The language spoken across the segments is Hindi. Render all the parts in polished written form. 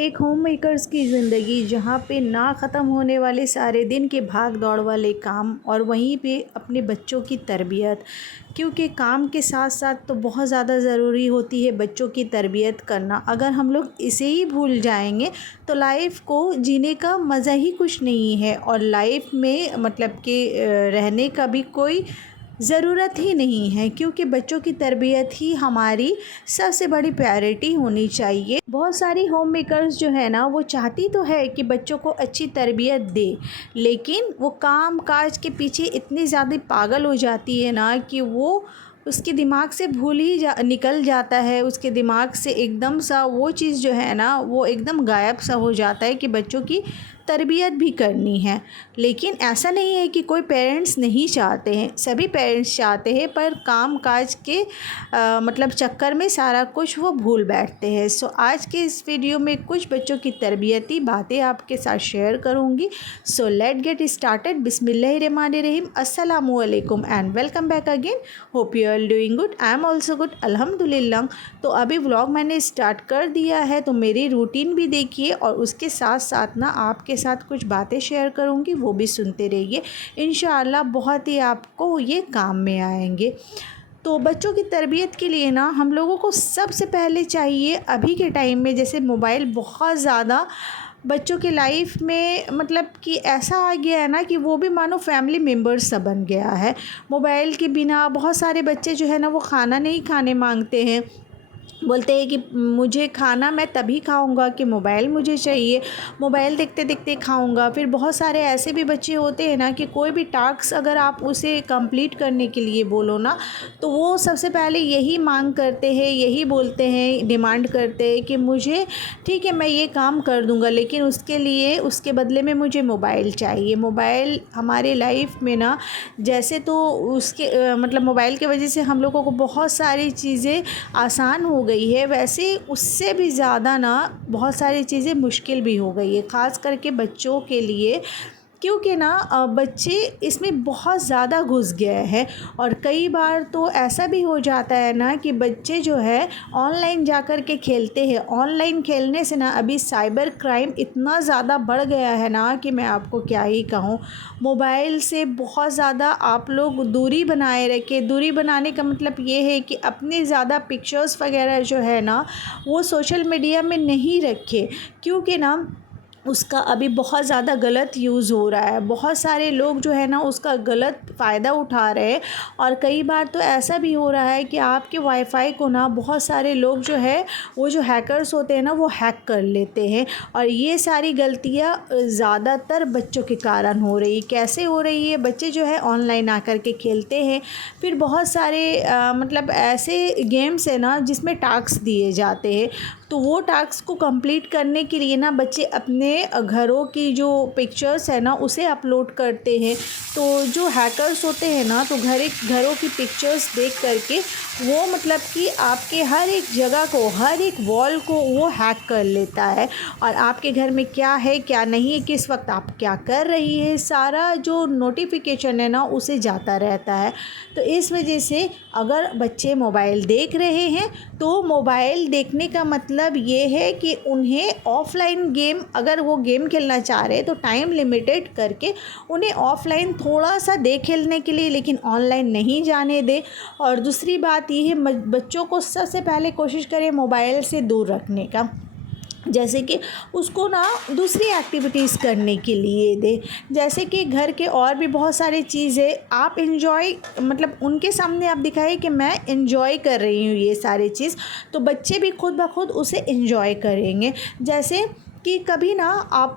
एक होम मेकर्स की ज़िंदगी जहाँ पे ना ख़त्म होने वाले सारे दिन के भाग दौड़ वाले काम और वहीं पे अपने बच्चों की तरबियत, क्योंकि काम के साथ साथ तो बहुत ज़्यादा ज़रूरी होती है बच्चों की तरबियत करना। अगर हम लोग इसे ही भूल जाएंगे तो लाइफ को जीने का मज़ा ही कुछ नहीं है और लाइफ में मतलब कि रहने का भी कोई ज़रूरत ही नहीं है, क्योंकि बच्चों की तरबियत ही हमारी सबसे बड़ी प्रायोरिटी होनी चाहिए। बहुत सारी होम मेकर्स जो है ना, वो चाहती तो है कि बच्चों को अच्छी तरबियत दे, लेकिन वो काम काज के पीछे इतनी ज़्यादा पागल हो जाती है ना कि वो उसके दिमाग से भूल ही निकल जाता है। उसके दिमाग से एकदम सा वो चीज़ जो है ना, वो एकदम गायब सा हो जाता है कि बच्चों की तरबियत भी करनी है। लेकिन ऐसा नहीं है कि कोई पेरेंट्स नहीं चाहते हैं, सभी पेरेंट्स चाहते हैं, पर काम काज के मतलब चक्कर में सारा कुछ वो भूल बैठते हैं। सो आज के इस वीडियो में कुछ बच्चों की तरबियती बातें आपके साथ शेयर करूंगी। So let get started. बिस्मिल्लाहिर्रहमानिर्रहीम। अस्सलामु अलैकुम and welcome back again. Hope you are doing good. I am also good, अल्हम्दुलिल्लाह। तो अभी व्लॉग मैंने स्टार्ट कर दिया है, तो मेरी रूटीन भी देखिए और उसके साथ साथ ना आपके साथ कुछ बातें शेयर करूंगी, वो भी सुनते रहिए। इंशाअल्लाह बहुत ही आपको ये काम में आएंगे। तो बच्चों की तरबियत के लिए ना हम लोगों को सबसे पहले चाहिए, अभी के टाइम में जैसे मोबाइल बहुत ज़्यादा बच्चों के लाइफ में मतलब कि ऐसा आ गया है ना कि वो भी मानो फैमिली मेम्बर्स सा बन गया है। मोबाइल के बिना बहुत सारे बच्चे जो है ना, वो खाना नहीं खाने मांगते हैं, बोलते हैं कि मुझे खाना मैं तभी खाऊंगा कि मोबाइल मुझे चाहिए, मोबाइल देखते देखते खाऊंगा। फिर बहुत सारे ऐसे भी बच्चे होते हैं ना कि कोई भी टास्क अगर आप उसे कंप्लीट करने के लिए बोलो ना, तो वो सबसे पहले यही मांग करते हैं, यही बोलते हैं, डिमांड करते हैं कि मुझे ठीक है मैं ये काम कर दूंगा, लेकिन उसके लिए उसके बदले में मुझे मोबाइल चाहिए। मोबाइल हमारे लाइफ में ना जैसे तो उसके मतलब मोबाइल की वजह से हम लोगों को बहुत सारी चीज़ें आसान हो गई है, वैसे उससे भी ज़्यादा ना बहुत सारी चीज़ें मुश्किल भी हो गई है, ख़ास करके बच्चों के लिए। क्योंकि ना बच्चे इसमें बहुत ज़्यादा घुस गए हैं और कई बार तो ऐसा भी हो जाता है ना कि बच्चे जो है ऑनलाइन जा कर के खेलते हैं। ऑनलाइन खेलने से ना अभी साइबर क्राइम इतना ज़्यादा बढ़ गया है ना कि मैं आपको क्या ही कहूँ। मोबाइल से बहुत ज़्यादा आप लोग दूरी बनाए रखें। दूरी बनाने का मतलब ये है कि अपने ज़्यादा पिक्चर्स वगैरह जो है ना, वो सोशल मीडिया में नहीं रखें, क्योंकि ना उसका अभी बहुत ज़्यादा गलत यूज़ हो रहा है। बहुत सारे लोग जो है ना उसका गलत फ़ायदा उठा रहे हैं और कई बार तो ऐसा भी हो रहा है कि आपके वाईफाई को ना बहुत सारे लोग जो है, वो जो हैकर्स होते हैं ना, वो हैक कर लेते हैं। और ये सारी गलतियाँ ज़्यादातर बच्चों के कारण हो रही। कैसे हो रही है? बच्चे जो है ऑनलाइन आकर के खेलते हैं, फिर बहुत सारे मतलब ऐसे गेम्स है ना जिसमें टास्क दिए जाते हैं, तो वो टास्क को कंप्लीट करने के लिए ना बच्चे अपने घरों की जो पिक्चर्स है ना उसे अपलोड करते हैं। तो जो हैकर्स होते हैं ना, तो घरों की पिक्चर्स देख करके वो मतलब कि आपके हर एक जगह को, हर एक वॉल को वो हैक कर लेता है और आपके घर में क्या है क्या नहीं है, किस वक्त आप क्या कर रही है, सारा जो नोटिफिकेशन है ना उसे जाता रहता है। तो इस वजह से अगर बच्चे मोबाइल देख रहे हैं तो मोबाइल देखने का मतलब ये है कि उन्हें ऑफ़लाइन गेम, अगर वो गेम खेलना चाह रहे हैं तो टाइम लिमिटेड करके उन्हें ऑफ़लाइन थोड़ा सा दे खेलने के लिए, लेकिन ऑनलाइन नहीं जाने दे। और दूसरी बात ये है, बच्चों को सबसे पहले कोशिश करें मोबाइल से दूर रखने का, जैसे कि उसको ना दूसरी एक्टिविटीज़ करने के लिए दे। जैसे कि घर के और भी बहुत सारी चीज़ें आप इन्जॉय मतलब उनके सामने आप दिखाइए कि मैं इन्जॉय कर रही हूँ ये सारी चीज़, तो बच्चे भी खुद ब खुद उसे इन्जॉय करेंगे। जैसे कि कभी ना आप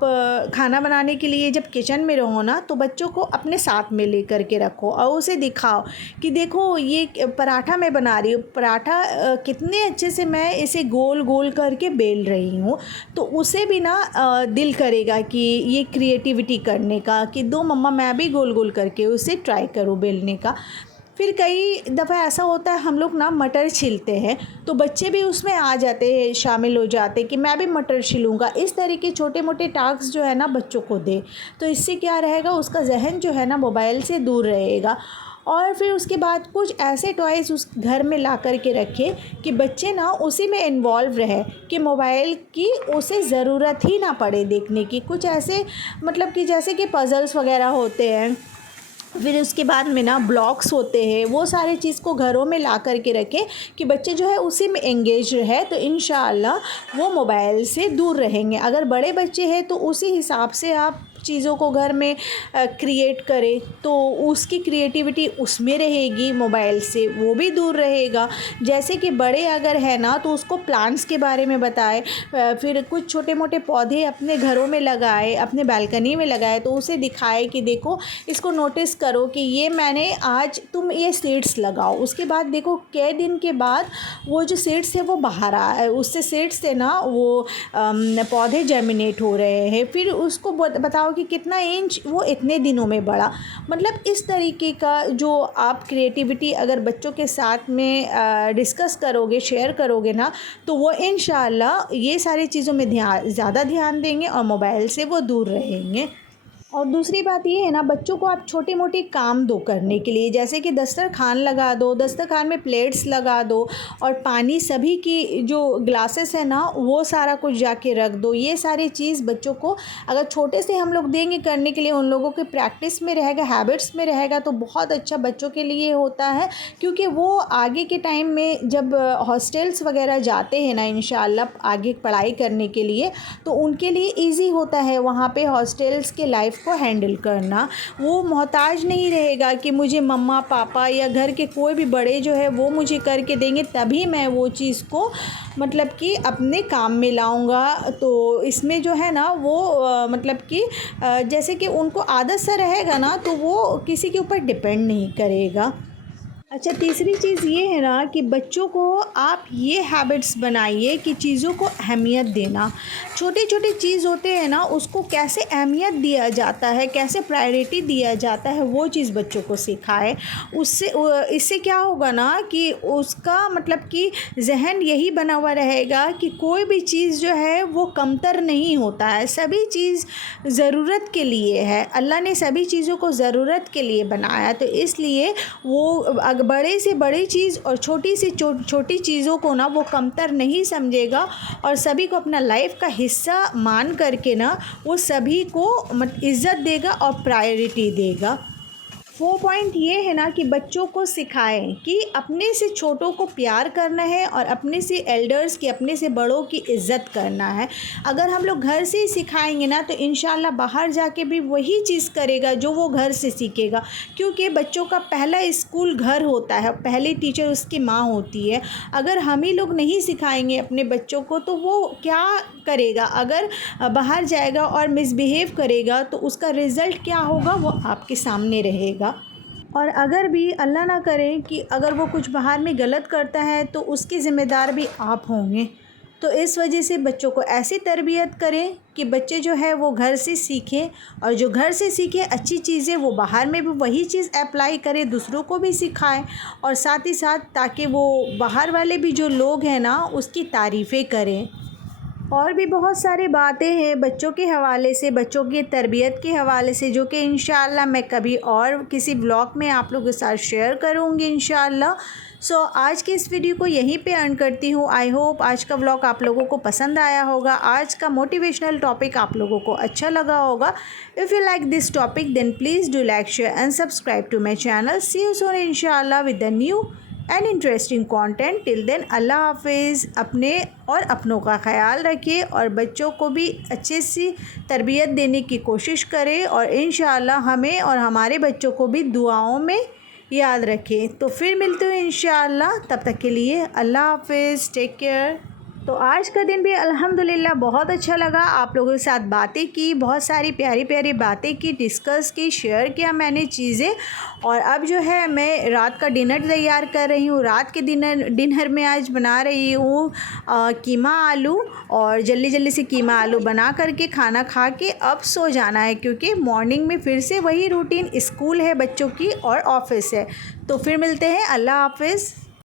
खाना बनाने के लिए जब किचन में रहो ना, तो बच्चों को अपने साथ में ले कर के रखो और उसे दिखाओ कि देखो ये पराठा मैं बना रही हूँ, पराठा कितने अच्छे से मैं इसे गोल गोल करके बेल रही हूँ। तो उसे भी ना दिल करेगा कि ये क्रिएटिविटी करने का, कि दो मम्मा मैं भी गोल गोल करके उसे ट्राई करूँ बेलने का। फिर कई दफ़ा ऐसा होता है हम लोग ना मटर छीलते हैं, तो बच्चे भी उसमें आ जाते हैं, शामिल हो जाते हैं कि मैं भी मटर छीलूँगा। इस तरह के छोटे मोटे टास्क जो है ना बच्चों को दे, तो इससे क्या रहेगा, उसका जहन जो है ना मोबाइल से दूर रहेगा। और फिर उसके बाद कुछ ऐसे टॉयज़ उस घर में ला कर के रखें कि बच्चे ना उसी में इन्वॉल्व रहे, कि मोबाइल की उसे ज़रूरत ही ना पड़े देखने की। कुछ ऐसे मतलब कि जैसे कि पज़ल्स वगैरह होते हैं, फिर उसके बाद में ना ब्लॉक्स होते हैं, वो सारे चीज़ को घरों में ला कर के रखें कि बच्चे जो है उसी में एंगेज रहे, तो इंशाअल्लाह वो मोबाइल से दूर रहेंगे। अगर बड़े बच्चे हैं तो उसी हिसाब से आप चीज़ों को घर में क्रिएट करें, तो उसकी क्रिएटिविटी उसमें रहेगी, मोबाइल से वो भी दूर रहेगा। जैसे कि बड़े अगर है ना तो उसको प्लांट्स के बारे में बताएं, फिर कुछ छोटे मोटे पौधे अपने घरों में लगाए, अपने बालकनी में लगाए, तो उसे दिखाए कि देखो इसको नोटिस करो कि ये मैंने आज तुम ये सीड्स लगाओ। उसके बाद देखो कई दिन के बाद वो जो सीड्स है वो बाहर आ, उससे सीड्स से ना वो पौधे जर्मिनेट हो रहे हैं। फिर उसको बताओ कि कितना इंच वो इतने दिनों में बढ़ा। मतलब इस तरीके का जो आप क्रिएटिविटी अगर बच्चों के साथ में डिस्कस करोगे, शेयर करोगे ना, तो वो इंशाअल्लाह ये सारी चीज़ों में ज़्यादा ध्यान देंगे और मोबाइल से वो दूर रहेंगे। और दूसरी बात ये है ना, बच्चों को आप छोटी मोटी काम दो करने के लिए, जैसे कि दस्तरखान लगा दो, दस्तरखान में प्लेट्स लगा दो और पानी सभी की जो ग्लासेस है ना वो सारा कुछ जाके रख दो। ये सारी चीज़ बच्चों को अगर छोटे से हम लोग देंगे करने के लिए, उन लोगों के प्रैक्टिस में रहेगा, हैबिट्स में रहेगा, तो बहुत अच्छा बच्चों के लिए होता है। क्योंकि वो आगे के टाइम में जब हॉस्टल्स वगैरह जाते हैं ना इंशाअल्लाह आगे पढ़ाई करने के लिए, तो उनके लिए ईज़ी होता है वहाँ पे हॉस्टल्स के लाइफ को हैंडल करना। वो मोहताज नहीं रहेगा कि मुझे मम्मा पापा या घर के कोई भी बड़े जो है वो मुझे करके देंगे तभी मैं वो चीज़ को मतलब कि अपने काम में लाऊंगा। तो इसमें जो है ना वो मतलब कि जैसे कि उनको आदत सा रहेगा ना, तो वो किसी के ऊपर डिपेंड नहीं करेगा। अच्छा, तीसरी चीज़ ये है ना कि बच्चों को आप ये हैबिट्स बनाइए कि चीज़ों को अहमियत देना। छोटे छोटे चीज़ होते हैं ना, उसको कैसे अहमियत दिया जाता है, कैसे प्रायोरिटी दिया जाता है, वो चीज़ बच्चों को सिखाए। उससे इससे क्या होगा ना कि उसका मतलब कि जहन यही बना हुआ रहेगा कि कोई भी चीज़ जो है वो कमतर नहीं होता है, सभी चीज़ ज़रूरत के लिए है। अल्लाह ने सभी चीज़ों को ज़रूरत के लिए बनाया, तो इसलिए वो बड़े से बड़ी चीज़ और छोटी से छोटी चीज़ों को ना वो कमतर नहीं समझेगा और सभी को अपना लाइफ का हिस्सा मान करके ना वो सभी को इज़्ज़त देगा और प्रायोरिटी देगा। 4 पॉइंट ये है ना कि बच्चों को सिखाएं कि अपने से छोटों को प्यार करना है और अपने से एल्डर्स की, अपने से बड़ों की इज़्ज़त करना है। अगर हम लोग घर से ही सिखाएंगे ना तो इंशाल्लाह बाहर जाके भी वही चीज़ करेगा जो वो घर से सीखेगा। क्योंकि बच्चों का पहला स्कूल घर होता है, पहली टीचर उसकी माँ होती है। अगर हम ही लोग नहीं सिखाएंगे अपने बच्चों को तो वो क्या करेगा? अगर बाहर जाएगा और मिसबिहेव करेगा तो उसका रिज़ल्ट क्या होगा वो आपके सामने रहेगा। और अगर भी अल्लाह ना करे कि अगर वो कुछ बाहर में गलत करता है तो उसकी ज़िम्मेदार भी आप होंगे। तो इस वजह से बच्चों को ऐसी तरबियत करें कि बच्चे जो है वो घर से सीखें और जो घर से सीखें अच्छी चीज़ें वो बाहर में भी वही चीज़ अप्लाई करें, दूसरों को भी सिखाएं और साथ ही साथ ताकि वो बाहर वाले भी जो लोग हैं ना उसकी तारीफ़ें करें। और भी बहुत सारी बातें हैं बच्चों के हवाले से, बच्चों की तरबियत के हवाले से, जो कि इंशाअल्लाह मैं कभी और किसी ब्लॉग में आप लोगों के साथ शेयर करूँगी इंशाअल्लाह। सो आज की इस वीडियो को यहीं पे एंड करती हूँ। आई होप आज का व्लॉग आप लोगों को पसंद आया होगा, आज का मोटिवेशनल टॉपिक आप लोगों को अच्छा लगा होगा। If you like this topic then please do like, share and subscribe to my channel. See you soon इंशाअल्लाह with the new and interesting content. Till then अल्लाह हाफिज़। अपने और अपनों का ख्याल रखिए और बच्चों को भी अच्छी सी तरबियत देने की कोशिश करें और इंशाअल्लाह हमें और हमारे बच्चों को भी दुआओं में याद रखें। तो फिर मिलते हैं इंशाअल्लाह, तब तक के लिए अल्लाह हाफिज़, टेक केयर। तो आज का दिन भी अल्हम्दुलिल्लाह बहुत अच्छा लगा, आप लोगों के साथ बातें की, बहुत सारी प्यारी प्यारी बातें की, डिस्कस की, शेयर किया मैंने चीज़ें। और अब जो है मैं रात का डिनर तैयार कर रही हूँ। रात के डिनर में आज बना रही हूँ कीमा आलू, और जल्दी जल्दी से कीमा आलू बना करके खाना खा के अब सो जाना है, क्योंकि मॉर्निंग में फिर से वही रूटीन, स्कूल है बच्चों की और ऑफिस है। तो फिर मिलते हैं, अल्लाह हाफिज़।